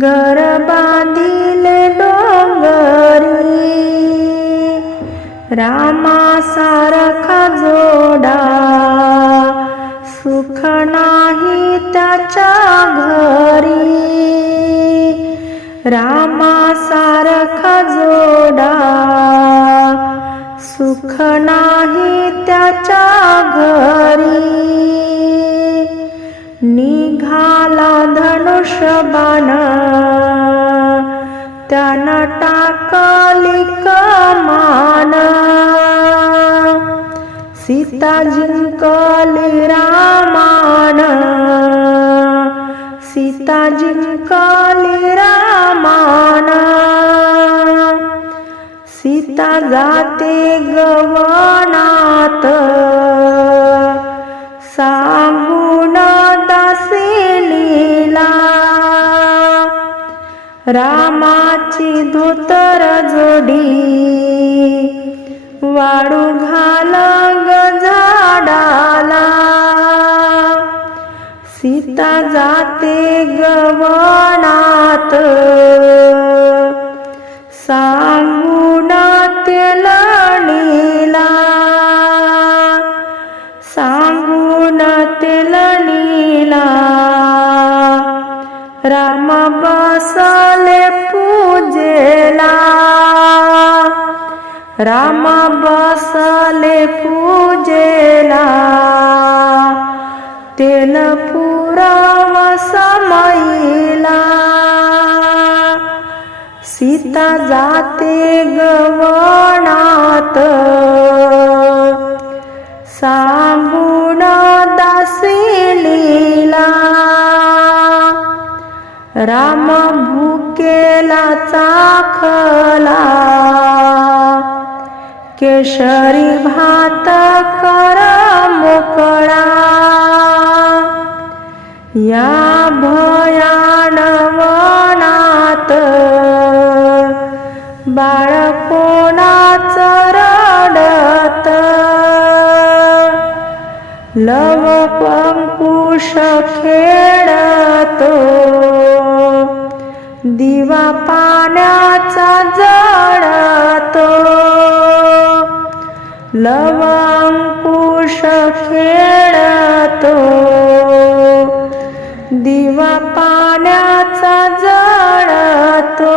घर बांधील डोंगरी. रामा सारखा जोडा. सुख नाही त्याच्या घरी. रामा सारखा जोडा. सुख नाही त्याच्या घरी. धनुष्यबाण त्यांना टाकाली कमाना सीता जिंकली रामान सीता जिंकली रामान सीता जाते गवनात सा रामाची धोतर जोडी वाळू घाल ग झाडाला. सीता जाते गवनात. राम बसले पूजेला. राम बसले पूजेला. तेल पुराव समईला. सीता जाते गवनात. सांगून दासिलीला राम भूकेला चाखला केशरी भात कर मोकळा. या भयानवनात वनात बाळ लवकुश खेळतो दिवा पाण्याचा जळतो लवकुश खेळतो दिवा पाण्याचा जळतो